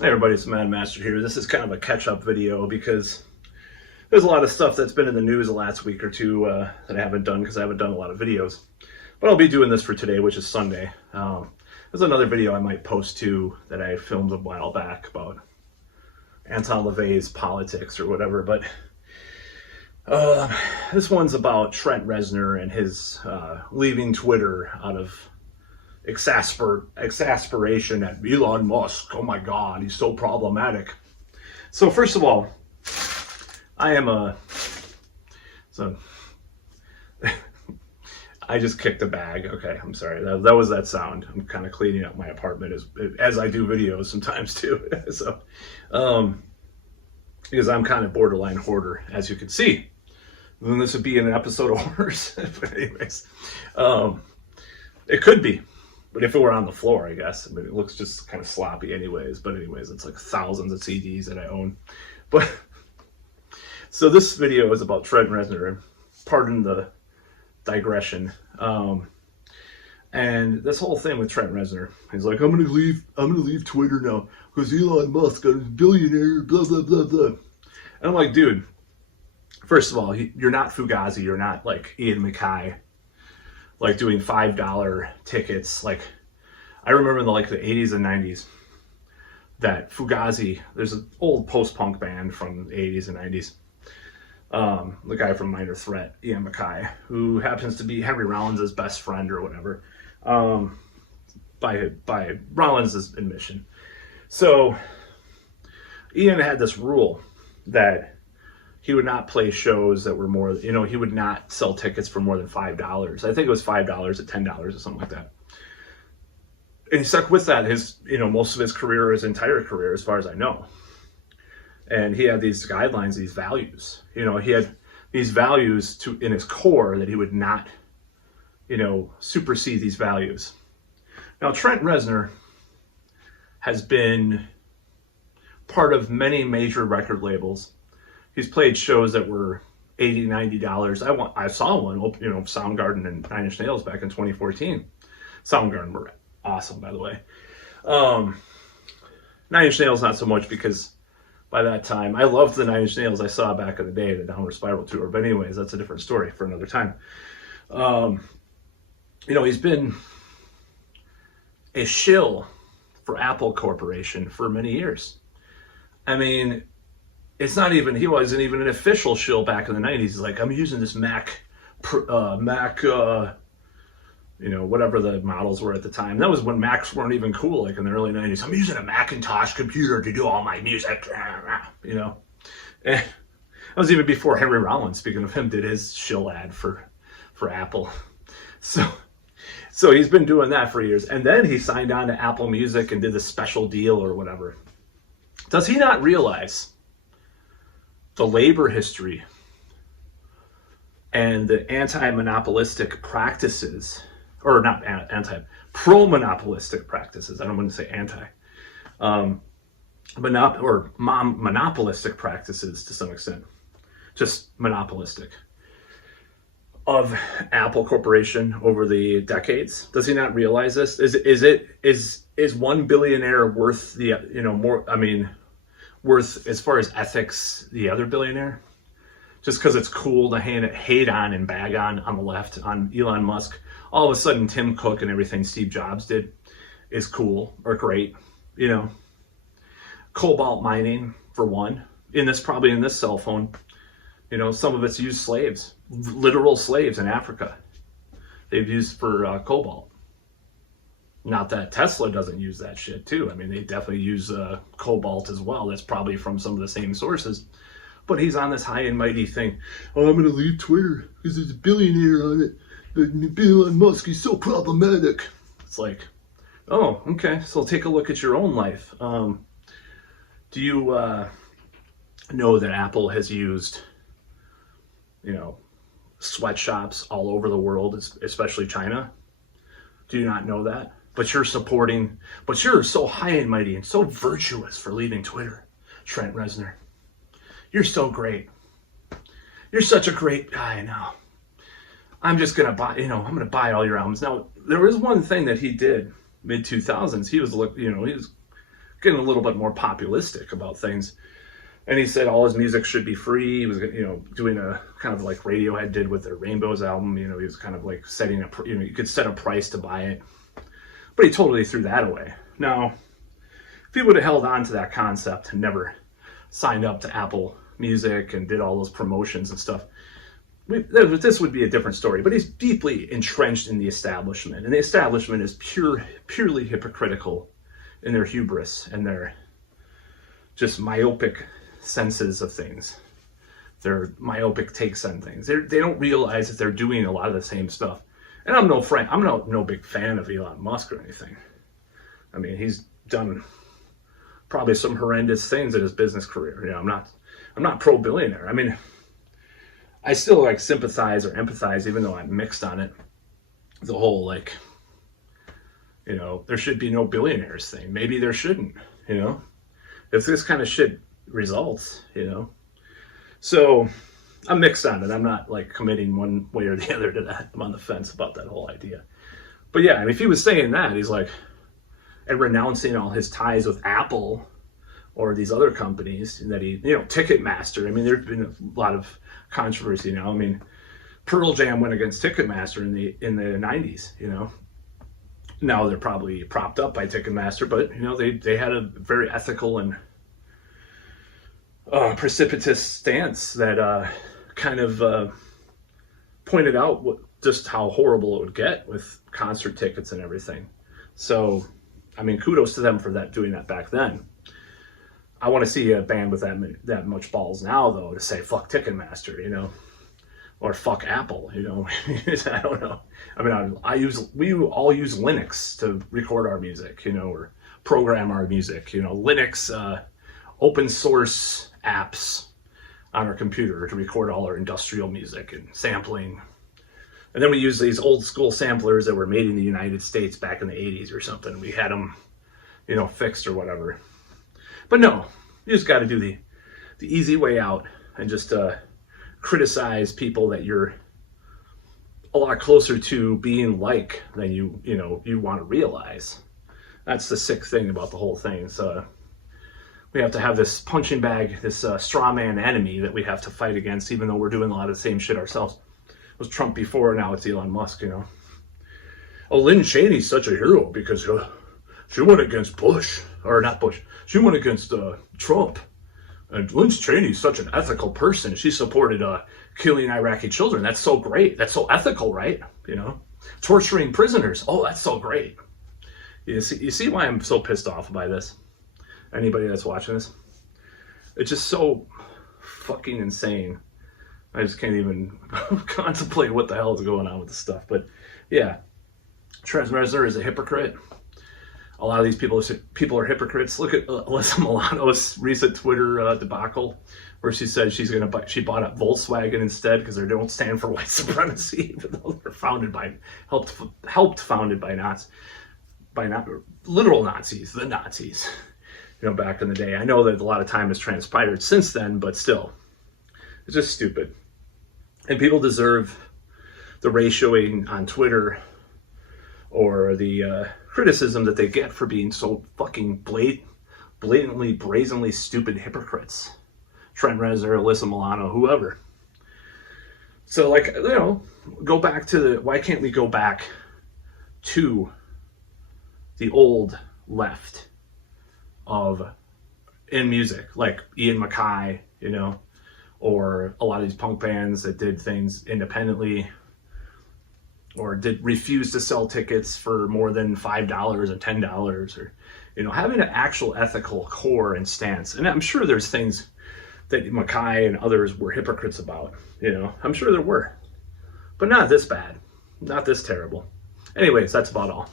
Hey everybody, it's Mad Master here. This is kind of a catch-up video because there's a lot of stuff that's been in the news the last week or two that I haven't done because I haven't done a lot of videos. But I'll be doing this for today, which is Sunday. There's another video I might post too that I filmed a while back about Anton LaVey's politics or whatever. But this one's about Trent Reznor and his leaving Twitter out of exasperation at Elon Musk. Oh my God, he's so problematic. So first of all, I just kicked a bag. Okay, I'm sorry. That was that sound. I'm kind of cleaning up my apartment as I do videos sometimes too. So, because I'm kind of borderline hoarder, as you can see. Then this would be an episode of Hoarders. But anyways, it could be. But if it were on the floor, I guess. I mean, it looks just kind of sloppy anyways. But anyways, it's like thousands of CDs that I own. But so this video is about Trent Reznor. Pardon the digression. And this whole thing with Trent Reznor, he's like, I'm gonna leave Twitter now because Elon Musk is a billionaire, blah blah blah blah. And I'm like, dude, first of all, you're not Fugazi, you're not like Ian MacKaye, like doing $5 tickets. Like, I remember in the 80s and 90s that Fugazi, there's an old post-punk band from the 80s and 90s. The guy from Minor Threat, Ian MacKaye, who happens to be Henry Rollins' best friend or whatever, by Rollins' admission. So Ian had this rule that he would not play shows that were more, he would not sell tickets for more than $5. I think it was $5 at $10 or something like that. And he stuck with that most of his career, his entire career, as far as I know. And he had these guidelines, these values. He had these values in his core that he would not, supersede these values. Now, Trent Reznor has been part of many major record labels. He's played shows that were $80, $90. I saw one, Soundgarden and Nine Inch Nails back in 2014. Soundgarden were awesome, by the way. Nine Inch Nails not so much, because by that time, I loved the Nine Inch Nails I saw back in the day, the Downward Spiral tour. But anyways, that's a different story for another time. He's been a shill for Apple Corporation for many years. I mean, he wasn't even an official shill back in the 90s. He's like, I'm using this Mac, whatever the models were at the time. That was when Macs weren't even cool, like in the early 90s. I'm using a Macintosh computer to do all my music, And that was even before Henry Rollins, speaking of him, did his shill ad for Apple. So he's been doing that for years. And then he signed on to Apple Music and did the special deal or whatever. Does he not realize the labor history and the anti-monopolistic practices, or not pro-monopolistic practices, I don't want to say anti, monopolistic practices to some extent, just monopolistic, of Apple Corporation over the decades? Does he not realize this? Is one billionaire worth worth, as far as ethics, the other billionaire? Just because it's cool to hate on and bag on the left on Elon Musk, all of a sudden Tim Cook and everything Steve Jobs did is cool or great. Cobalt mining, for one, probably in this cell phone, some of it's used slaves, literal slaves in Africa. They've used for cobalt. Not that Tesla doesn't use that shit too. I mean, they definitely use cobalt as well. That's probably from some of the same sources. But he's on this high and mighty thing. Oh, I'm going to leave Twitter because there's a billionaire on it. But Elon Musk, he's so problematic. It's like, oh, okay. So take a look at your own life. Do you know that Apple has used, sweatshops all over the world, especially China? Do you not know that? But you're so high and mighty and so virtuous for leaving Twitter, Trent Reznor. You're so great. You're such a great guy now. I'm just going to buy, I'm going to buy all your albums. Now, there was one thing that he did mid-2000s. He was getting a little bit more populistic about things. And he said all his music should be free. He was, doing a kind of like Radiohead did with their Rainbows album. He was kind of like setting up, you could set a price to buy it. But he totally threw that away. Now, if he would have held on to that concept and never signed up to Apple Music and did all those promotions and stuff, this would be a different story. But he's deeply entrenched in the establishment. And the establishment is purely hypocritical in their hubris and their just myopic senses of things, their myopic takes on things. They don't realize that they're doing a lot of the same stuff. And I'm no big fan of Elon Musk or anything. I mean, he's done probably some horrendous things in his business career. I'm not pro billionaire. I mean, I still like sympathize or empathize, even though I'm mixed on it. The whole like, there should be no billionaires thing. Maybe there shouldn't. If this kind of shit results, So I'm mixed on it. I'm not like committing one way or the other to that. I'm on the fence about that whole idea. But yeah, if he was saying that, he's like, and renouncing all his ties with Apple or these other companies, and that he, Ticketmaster. I mean, there's been a lot of controversy now. I mean, Pearl Jam went against Ticketmaster in the 90s, Now they're probably propped up by Ticketmaster, but they had a very ethical and precipitous stance that kind of pointed out just how horrible it would get with concert tickets and everything. So, I mean, kudos to them for doing that back then. I want to see a band with that much balls now, though, to say fuck Ticketmaster, or fuck Apple, I don't know. I mean, we all use Linux to record our music, or program our music, Linux, open source apps on our computer to record all our industrial music and sampling. And then we use these old school samplers that were made in the United States back in the 80s or something. We had them, fixed or whatever. But no, you just got to do the easy way out and just criticize people that you're a lot closer to being like than you want to realize. That's the sick thing about the whole thing. So we have to have this punching bag, this straw man enemy that we have to fight against, even though we're doing a lot of the same shit ourselves. It was Trump before, now it's Elon Musk, Oh, Lynn Cheney's such a hero because she went against Bush, or not Bush, she went against Trump. And Lynn Cheney's such an ethical person. She supported killing Iraqi children. That's so great. That's so ethical, right? Torturing prisoners. Oh, that's so great. You see why I'm so pissed off by this? Anybody that's watching this? It's just so fucking insane. I just can't even contemplate what the hell is going on with this stuff. But yeah, Trent Reznor is a hypocrite. A lot of these people are hypocrites. Look at Alyssa Milano's recent Twitter debacle, where she said she bought a Volkswagen instead because they don't stand for white supremacy, even though they're helped founded by not literal Nazis, the Nazis. Back in the day. I know that a lot of time has transpired since then, but still, it's just stupid. And people deserve the ratioing on Twitter or the criticism that they get for being so fucking blatantly, brazenly stupid hypocrites. Trent Reznor, Alyssa Milano, whoever. So, go back to why can't we go back to the old left in music, like Ian MacKaye, or a lot of these punk bands that did things independently or did refuse to sell tickets for more than $5 or $10, or having an actual ethical core and stance. And I'm sure there's things that MacKaye and others were hypocrites about, I'm sure there were, but not this bad, not this terrible. Anyways, that's about all.